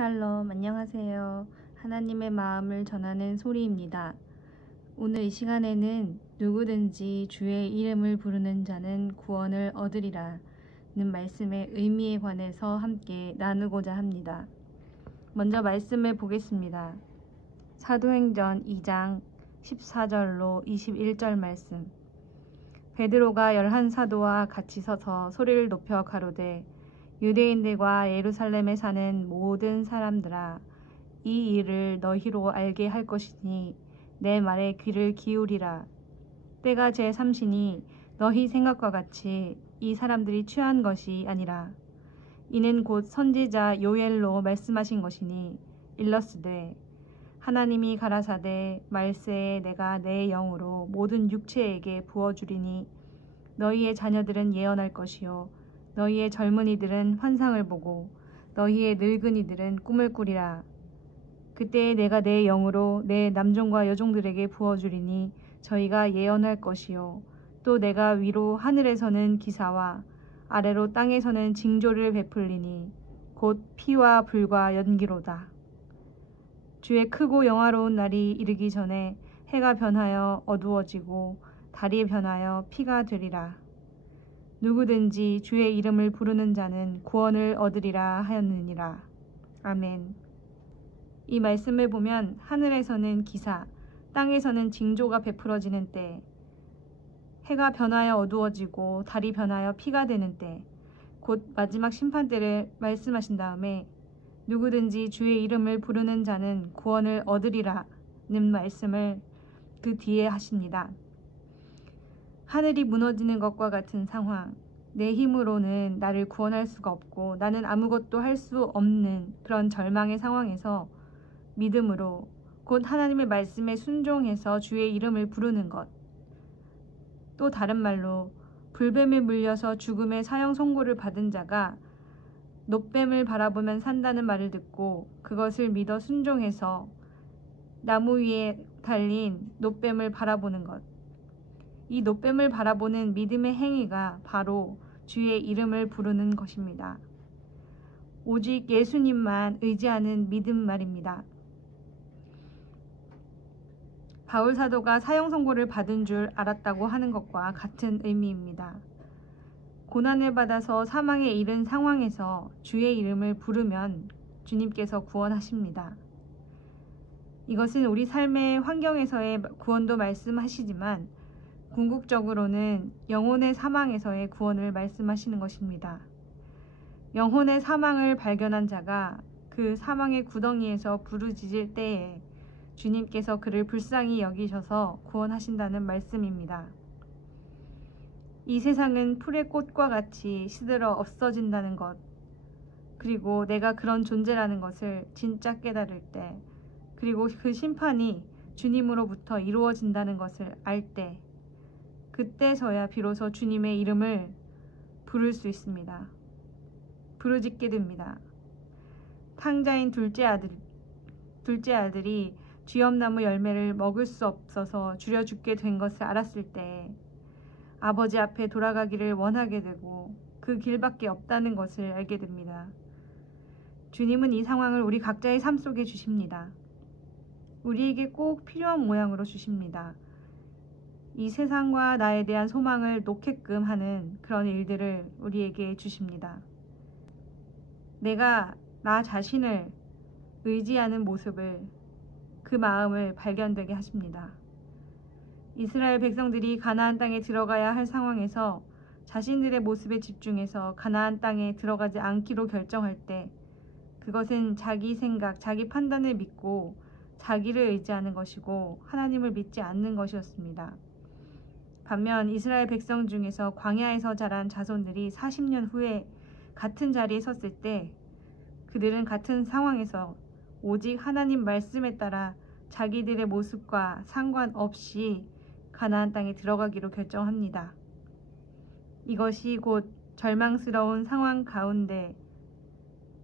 샬롬, 안녕하세요. 하나님의 마음을 전하는 소리입니다. 오늘 이 시간에는 누구든지 주의 이름을 부르는 자는 구원을 얻으리라 는 말씀의 의미에 관해서 함께 나누고자 합니다. 먼저 말씀을 보겠습니다. 사도행전 2장 14절로 21절 말씀. 베드로가 11사도와 같이 서서 소리를 높여 가로되 유대인들과 예루살렘에 사는 모든 사람들아, 이 일을 너희로 알게 할 것이니 내 말에 귀를 기울이라. 때가 제3시니 너희 생각과 같이 이 사람들이 취한 것이 아니라 이는 곧 선지자 요엘로 말씀하신 것이니 일러스되 하나님이 가라사대 말세에 내가 내 영으로 모든 육체에게 부어주리니 너희의 자녀들은 예언할 것이요 너희의 젊은이들은 환상을 보고 너희의 늙은이들은 꿈을 꾸리라. 그때에 내가 내 영으로 내 남종과 여종들에게 부어주리니 저희가 예언할 것이요 또 내가 위로 하늘에서는 기사와 아래로 땅에서는 징조를 베풀리니 곧 피와 불과 연기로다. 주의 크고 영화로운 날이 이르기 전에 해가 변하여 어두워지고 달이 변하여 피가 되리라. 누구든지 주의 이름을 부르는 자는 구원을 얻으리라 하였느니라. 아멘. 이 말씀을 보면 하늘에서는 기사, 땅에서는 징조가 베풀어지는 때, 해가 변하여 어두워지고 달이 변하여 피가 되는 때, 곧 마지막 심판 때를 말씀하신 다음에 누구든지 주의 이름을 부르는 자는 구원을 얻으리라 는 말씀을 그 뒤에 하십니다. 하늘이 무너지는 것과 같은 상황, 내 힘으로는 나를 구원할 수가 없고 나는 아무것도 할 수 없는 그런 절망의 상황에서 믿음으로 곧 하나님의 말씀에 순종해서 주의 이름을 부르는 것, 또 다른 말로 불뱀에 물려서 죽음의 사형 선고를 받은 자가 놋뱀을 바라보면 산다는 말을 듣고 그것을 믿어 순종해서 나무 위에 달린 놋뱀을 바라보는 것, 이 놋뱀을 바라보는 믿음의 행위가 바로 주의 이름을 부르는 것입니다. 오직 예수님만 의지하는 믿음 말입니다. 바울 사도가 사형 선고를 받은 줄 알았다고 하는 것과 같은 의미입니다. 고난을 받아서 사망에 이른 상황에서 주의 이름을 부르면 주님께서 구원하십니다. 이것은 우리 삶의 환경에서의 구원도 말씀하시지만 궁극적으로는 영혼의 사망에서의 구원을 말씀하시는 것입니다. 영혼의 사망을 발견한 자가 그 사망의 구덩이에서 부르짖을 때에 주님께서 그를 불쌍히 여기셔서 구원하신다는 말씀입니다. 이 세상은 풀의 꽃과 같이 시들어 없어진다는 것, 그리고 내가 그런 존재라는 것을 진짜 깨달을 때, 그리고 그 심판이 주님으로부터 이루어진다는 것을 알 때, 그때서야 비로소 주님의 이름을 부를 수 있습니다. 부르짖게 됩니다. 탕자인 둘째 아들이 쥐엄나무 열매를 먹을 수 없어서 줄여 죽게 된 것을 알았을 때 아버지 앞에 돌아가기를 원하게 되고 그 길밖에 없다는 것을 알게 됩니다. 주님은 이 상황을 우리 각자의 삶 속에 주십니다. 우리에게 꼭 필요한 모양으로 주십니다. 이 세상과 나에 대한 소망을 놓게끔 하는 그런 일들을 우리에게 주십니다. 내가 나 자신을 의지하는 모습을, 그 마음을 발견되게 하십니다. 이스라엘 백성들이 가나안 땅에 들어가야 할 상황에서 자신들의 모습에 집중해서 가나안 땅에 들어가지 않기로 결정할 때 그것은 자기 생각, 자기 판단을 믿고 자기를 의지하는 것이고 하나님을 믿지 않는 것이었습니다. 반면 이스라엘 백성 중에서 광야에서 자란 자손들이 40년 후에 같은 자리에 섰을 때 그들은 같은 상황에서 오직 하나님 말씀에 따라 자기들의 모습과 상관없이 가나안 땅에 들어가기로 결정합니다. 이것이 곧 절망스러운 상황 가운데,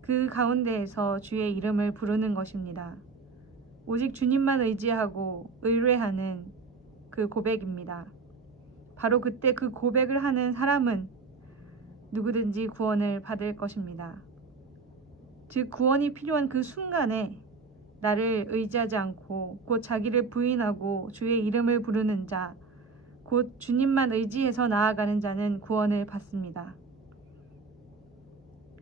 그 가운데에서 주의 이름을 부르는 것입니다. 오직 주님만 의지하고 의뢰하는 그 고백입니다. 바로 그때 그 고백을 하는 사람은 누구든지 구원을 받을 것입니다. 즉 구원이 필요한 그 순간에 나를 의지하지 않고 곧 자기를 부인하고 주의 이름을 부르는 자, 곧 주님만 의지해서 나아가는 자는 구원을 받습니다.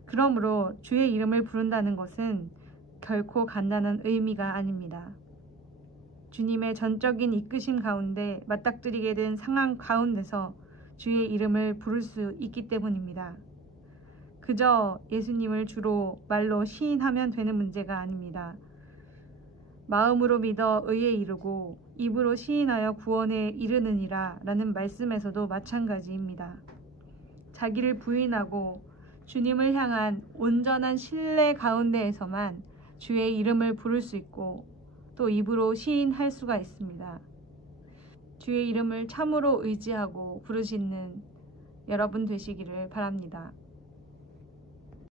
그러므로 주의 이름을 부른다는 것은 결코 간단한 의미가 아닙니다. 주님의 전적인 이끄심 가운데 맞닥뜨리게 된 상황 가운데서 주의 이름을 부를 수 있기 때문입니다. 그저 예수님을 주로 말로 시인하면 되는 문제가 아닙니다. 마음으로 믿어 의에 이르고 입으로 시인하여 구원에 이르느니라 라는 말씀에서도 마찬가지입니다. 자기를 부인하고 주님을 향한 온전한 신뢰 가운데에서만 주의 이름을 부를 수 있고 또 입으로 시인할 수가 있습니다. 주의 이름을 참으로 의지하고 부르시는 여러분 되시기를 바랍니다.